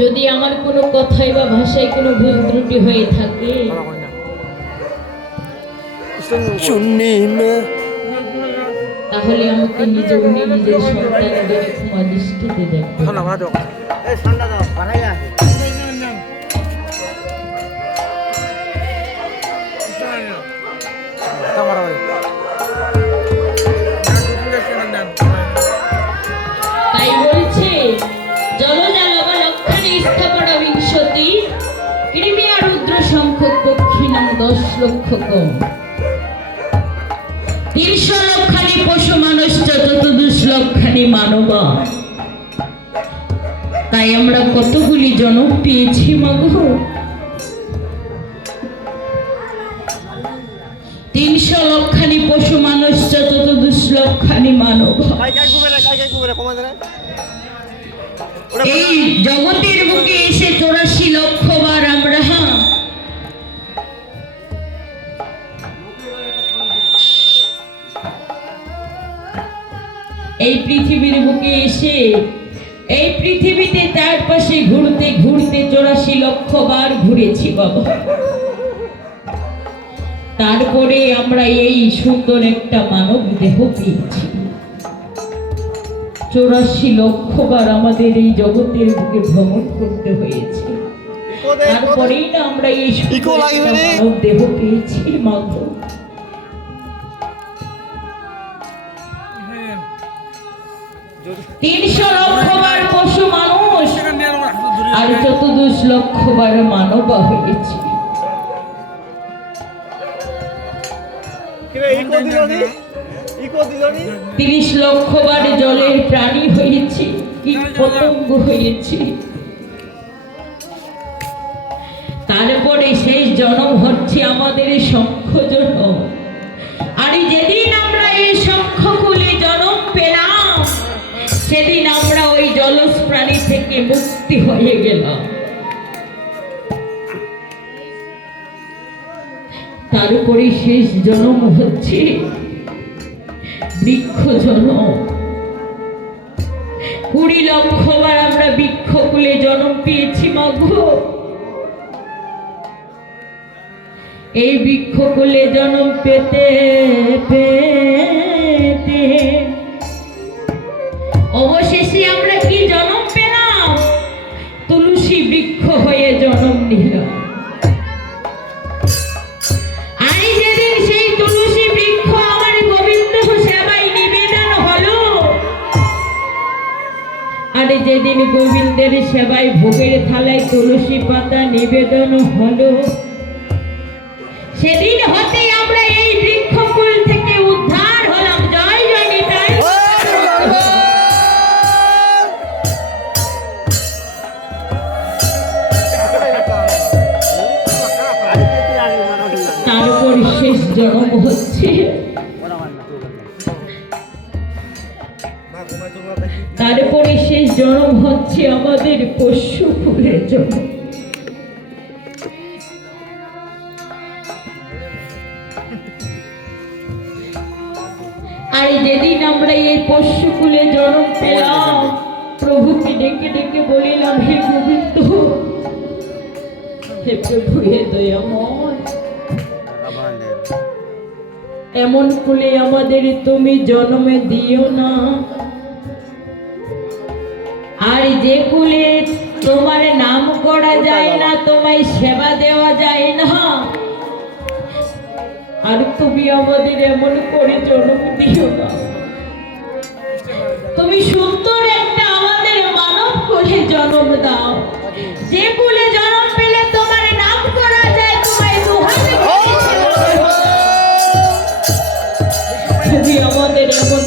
যদি আমার কোনো কথায় বা ভাষায় কোনো ভুল ত্রুটি হয়ে থাকে তাহলে আমাকে নিজের সন্তানদের ক্ষমা দৃষ্টিতে দেখবেন। তাই বলছে জলজালবলক্ষণে স্থাপন বিংশতি ক্রিমিয়া রুদ্র সংখ্যক দক্ষিণাং 10 লক্ষ কম 300 লক্ষানি পশু মানুষ চতুর্দশ লক্ষানি মানব। তাই আমরা কতগুলি জনম পেয়েছি মাগো, 300 লক্ষানি পশু মানুষ চতুর্দশ লক্ষানি মানব। এই জগতের বুকে এসে 84 লক্ষ বার আমরা এই পৃথিবীর বুকে এসে এই পৃথিবীতে চারপাশে ঘুরতে ঘুরতে 84 লক্ষ বার ঘুরেছি বাবা। তারপরে আমরা এই সুন্দর একটা মানব দেহ পেয়েছি। 84 লক্ষ বার আমাদের এই জগতের বুকে ভ্রমণ করতে হয়েছে, তারপরেই না আমরা এই সুন্দর একটা মানব দেহ পেয়েছি মাগো। 300 লক্ষ বার পশু মানুষ আর 14 লক্ষ বার মানব হয়েছে। 30 লক্ষ বার জলের প্রাণী হয়েছে, কীট পতঙ্গ হয়েছে। তারপরে শেষ জন্ম হচ্ছে আমাদের শঙ্খ জন্ম। আর যেদিন আমরা এই শঙ্খকুলে জন্ম পেলাম সেদিন আমরা ওই জলজ প্রাণী থেকে মুক্তি হয়ে গেলাম। তারপরে শেষ জন্ম হচ্ছে বৃক্ষ জন্ম। 20 লক্ষ বার আমরা বৃক্ষকুলে জন্ম পেয়েছি মাগো। এই বৃক্ষকুলে জন্ম পেতে পেতে অবশেষে আমরা কি জন্ম পেলাম? তুলসী বৃক্ষ হয়ে জন্ম নিলাম। আর যেদিন সেই তুলসী বৃক্ষ আমার গোবিন্দ সেবায় নিবেদন হলো, আর যেদিন গোবিন্দের সেবায় ভোগের থালায় তুলসী পাতা নিবেদন হলো, সেদিন হতেই আমরা এই বৃক্ষকুল থেকে উদ্ধার হলাম। জয় জয় নিতাই। তারপর শেষ জন্ম হচ্ছে আমাদের পশুকুলের জন্ম। আর যেদিন আমরা এই পশুকুলে জন্ম পেলাম, প্রভুকে ডেকে ডেকে বলিলাম, হে গোবিন্দ, হে প্রভু, হে দয়াময়, এমন কুলে আমাদের তুমি জন্মে দিও না। আর যে কুলে তোমার নাম করা যায় না, তোমায় সেবা দেওয়া যায় না, আর তুমি আমাদের এমন করে জন্ম দিও না। তুমি সুন্দর একটা আমাদের মানব কুলে জন্ম দাও, যে কুলে জন্ম পেলে তোমার নাম করা যায়, তোমায় দোহাই তুমি আমাদের এমন